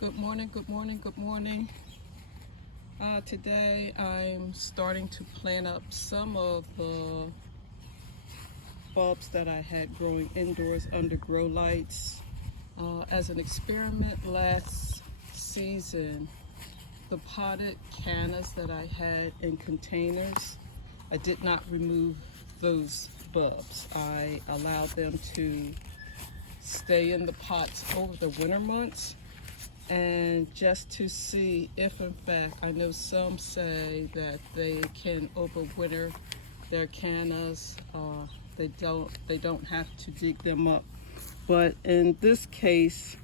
Good morning, good morning, good morning. Today I'm starting to plant up some of the bulbs that I had growing indoors under grow lights. As an experiment last season, the potted cannas that I had in containers, I did not remove those bulbs. I allowed them to stay in the pots over the winter months, and just to see if in fact, I know some say that they can overwinter their cannas. They don't have to dig them up, but in this case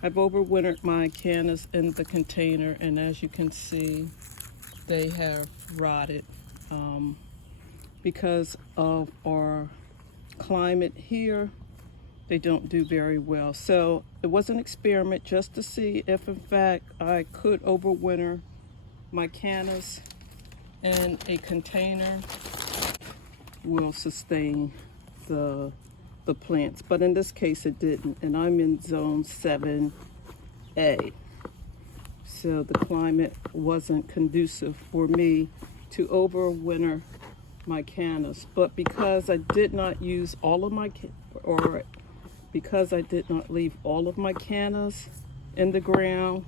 I've overwintered my cannas in the container, and as you can see they have rotted because of our climate here. They don't do very well. So it was an experiment just to see if in fact I could overwinter my cannas in a container will sustain the plants. But in this case it didn't, and I'm in zone 7A. So the climate wasn't conducive for me to overwinter my cannas. But because I did not use all of my because I did not leave all of my cannas in the ground,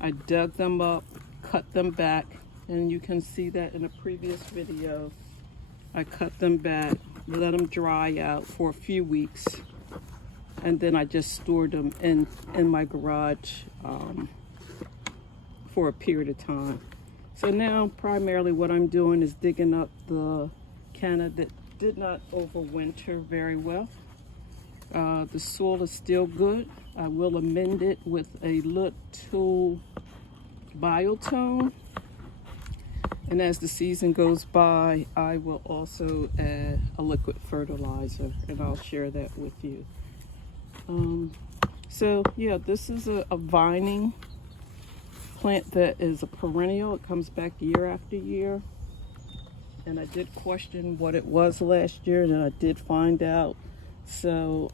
I dug them up, cut them back, and you can see that in a previous video. I cut them back, let them dry out for a few weeks, and then I just stored them in my garage for a period of time. So now primarily what I'm doing is digging up the canna that did not overwinter very well. The soil is still good. I will amend it with a little biotone, and as the season goes by I will also add a liquid fertilizer, and I'll share that with you. So yeah, this is a vining plant that is a perennial. It comes back year after year, and I did question what it was last year, and I did find out. So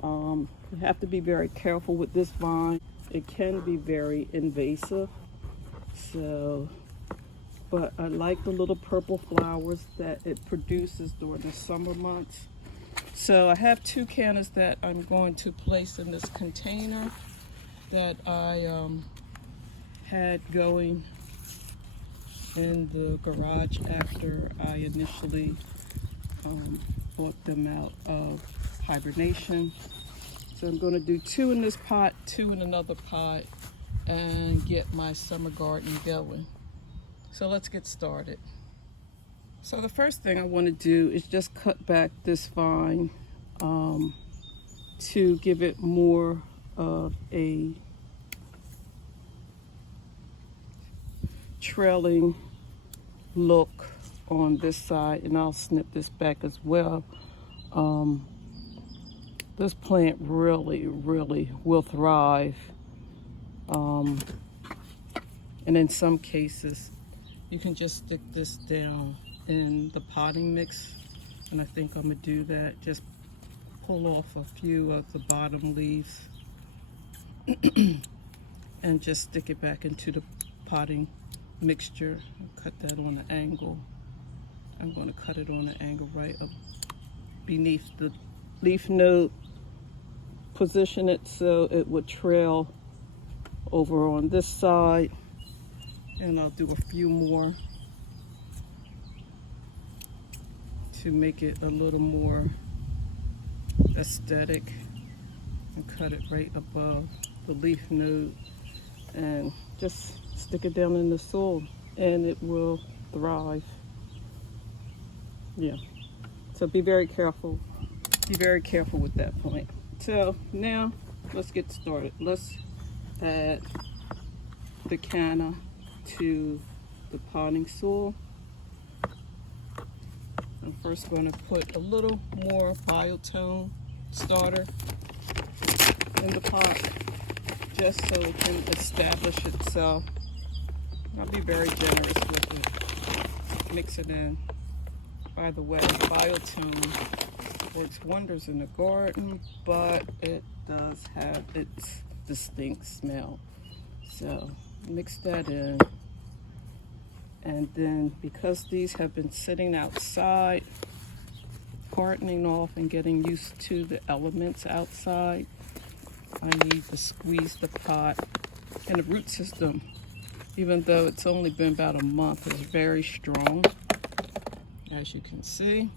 you have to be very careful with this vine. It can be very invasive. So, but I like the little purple flowers that it produces during the summer months. So I have two cannas that I'm going to place in this container that I had going in the garage after I initially bought them out of hibernation. So I'm going to do two in this pot, two in another pot, and get my summer garden going. So let's get started. So the first thing I want to do is just cut back this vine to give it more of a trailing look on this side, and I'll snip this back as well. This plant really will thrive, and in some cases you can just stick this down in the potting mix, and I think I'm gonna do that. Just pull off a few of the bottom leaves and just stick it back into the potting mixture. Cut that on an angle. I'm going to cut it on an angle right up beneath the leaf node. Position it so it would trail over on this side, and I'll do a few more to make it a little more aesthetic, and cut it right above the leaf node and just stick it down in the soil, and it will thrive. Yeah, so be very careful with that point. So now let's get started. Let's add the canna to the potting soil. I'm first going to put a little more biotone starter in the pot just so it can establish itself. I'll be very generous with it. Mix it in. By the way, biotone works wonders in the garden, but it does have its distinct smell. So mix that in. And then because these have been sitting outside, hardening off and getting used to the elements outside, I need to squeeze the pot. And the root system, even though it's only been about a month, is very strong, as you can see.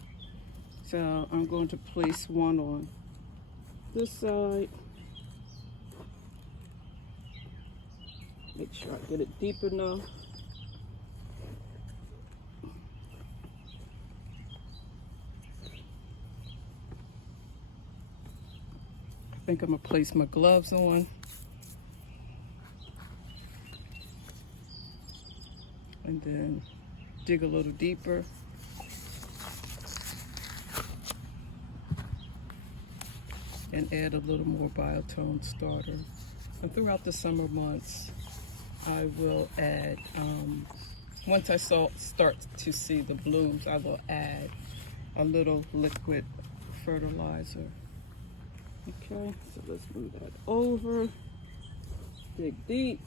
So I'm going to place one on this side. Make sure I get it deep enough. I think I'm gonna place my gloves on. And then dig a little deeper. And add a little more biotone starter. And throughout the summer months, I will add, once I start to see the blooms, I will add a little liquid fertilizer. Okay, so let's move that over. Dig deep.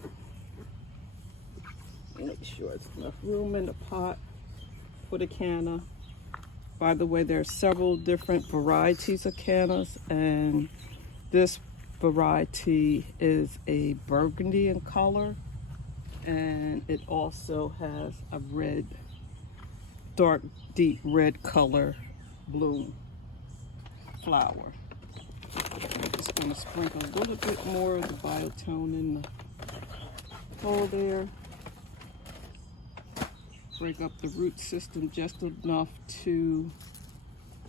Make sure it's enough room in the pot for the canna. By the way, there are several different varieties of cannas, and this variety is a burgundy in color, and it also has a red, dark, deep red color bloom flower. I'm just going to sprinkle a little bit more of the biotone in the hole there. Break up the root system just enough to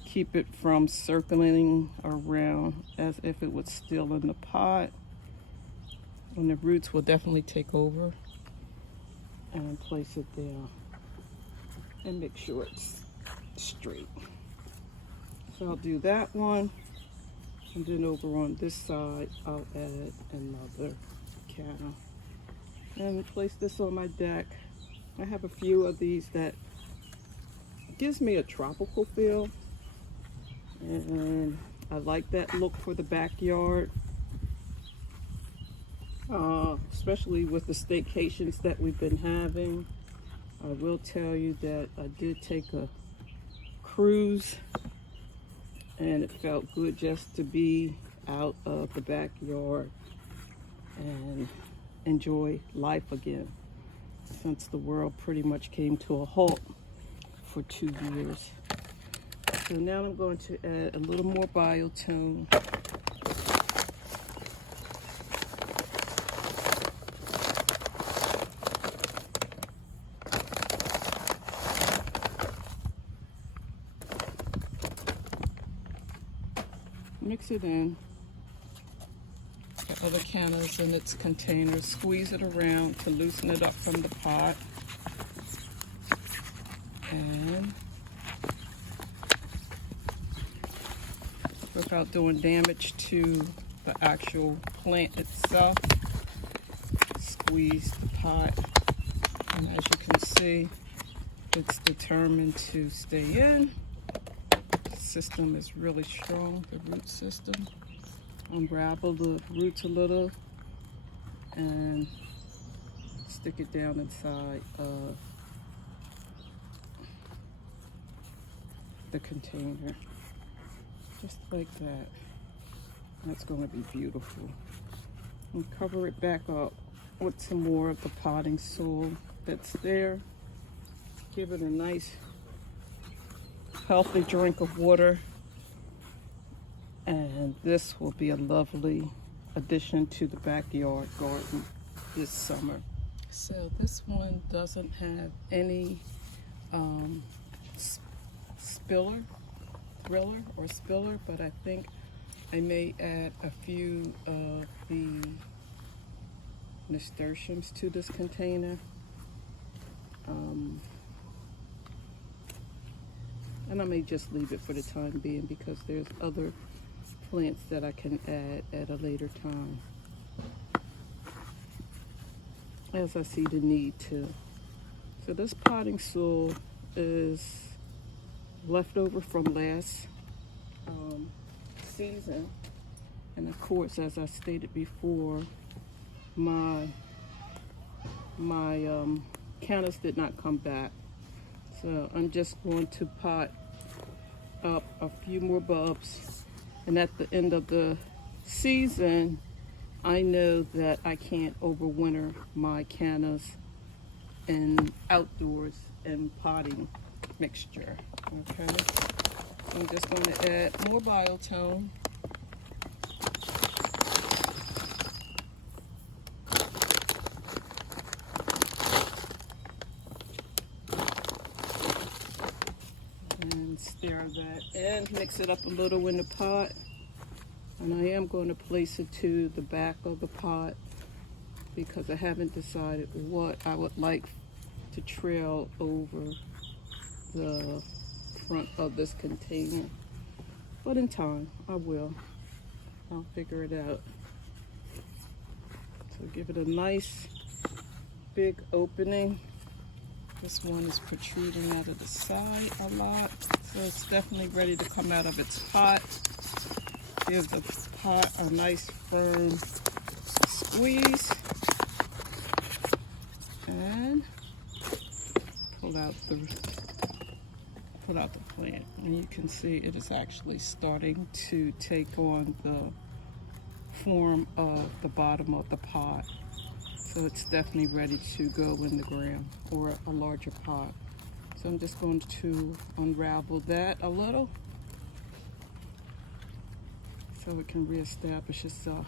keep it from circling around as if it was still in the pot. And the roots will definitely take over. And place it there. And make sure it's straight. So I'll do that one. And then over on this side, I'll add another canna. And place this on my deck. I have a few of these that gives me a tropical feel. And I like that look for the backyard. Especially with the staycations that we've been having. I will tell you that I did take a cruise, and it felt good just to be out of the backyard and enjoy life again, since the world pretty much came to a halt for 2 years. So now I'm going to add a little more biotone. Mix it in. The other cannas in its container. Squeeze it around to loosen it up from the pot. And without doing damage to the actual plant itself, squeeze the pot. And as you can see, it's determined to stay in. System is really strong, the root system. Unravel the roots a little and stick it down inside the container, just like that. That's going to be beautiful. And cover it back up with some more of the potting soil that's there. Give it a nice healthy drink of water, and this will be a lovely addition to the backyard garden this summer. So this one doesn't have any spiller, but I think I may add a few of the nasturtiums to this container. And I may just leave it for the time being because there's other plants that I can add at a later time as I see the need to. So this potting soil is leftover from last season. And of course, as I stated before, my my cannas did not come back. So I'm just going to pot up a few more bulbs, and at the end of the season I know that I can't overwinter my cannas in outdoors and potting mixture. Okay, so I'm just going to add more biotone. And stir that and mix it up a little in the pot. And I am going to place it to the back of the pot because I haven't decided what I would like to trail over the front of this container. But in time, I will. I'll figure it out. So give it a nice big opening. This one is protruding out of the side a lot, so it's definitely ready to come out of its pot. Give the pot a nice firm squeeze and pull out the plant. And you can see it is actually starting to take on the form of the bottom of the pot. So it's definitely ready to go in the ground or a larger pot. So I'm just going to unravel that a little so it can reestablish itself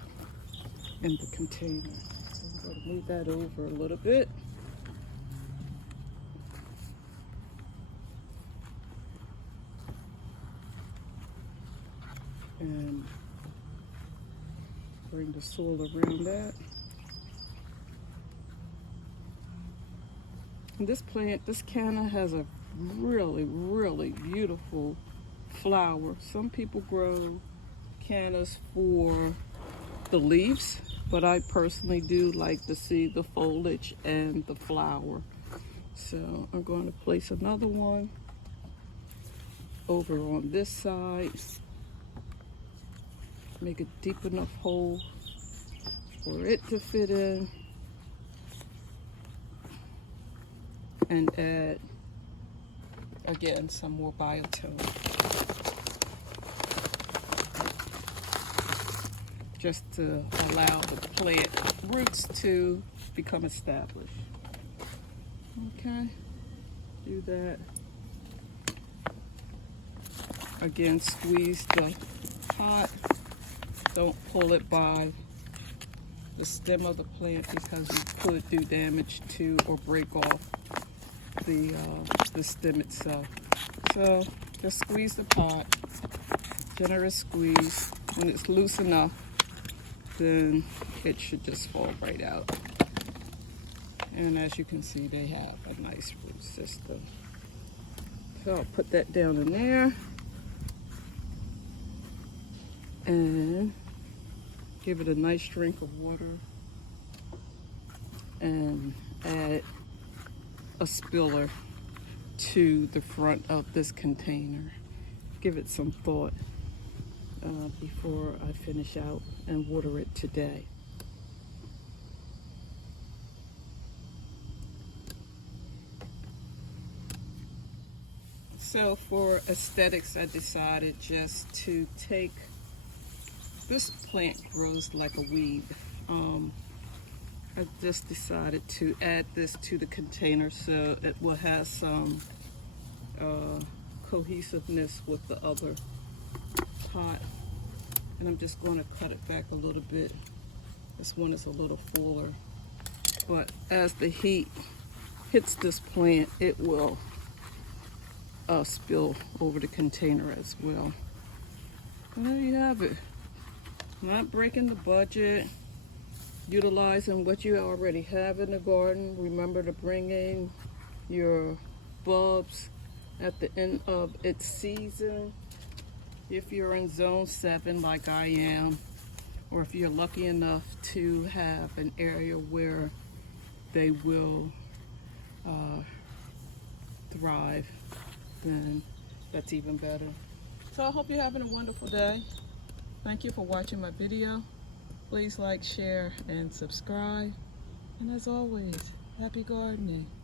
in the container. So I'm going to move that over a little bit. And bring the soil around that. And this plant, this canna, has a really, really beautiful flower. Some people grow cannas for the leaves, but I personally do like to see the foliage and the flower. So I'm going to place another one over on this side. Make a deep enough hole for it to fit in. And add, again, some more biotone. Just to allow the plant roots to become established. Okay, do that. Again, squeeze the pot. Don't pull it by the stem of the plant because you could do damage to or break off the stem itself. So just squeeze the pot, generous squeeze. When it's loose enough, then it should just fall right out. And as you can see, they have a nice root system. So I'll put that down in there and give it a nice drink of water and add a spiller to the front of this container. Give it some thought before I finish out and water it today. So for aesthetics, I decided just to take, this plant grows like a weed. I just decided to add this to the container so it will have some cohesiveness with the other pot. And I'm just going to cut it back a little bit. This one is a little fuller. But as the heat hits this plant, it will spill over the container as well. And there you have it. Not breaking the budget. Utilizing what you already have in the garden. Remember to bring in your bulbs at the end of its season. If you're in zone 7 like I am, or if you're lucky enough to have an area where they will thrive, then that's even better. So I hope you're having a wonderful day. Thank you for watching my video. Please like, share, and subscribe. And as always, Happy gardening.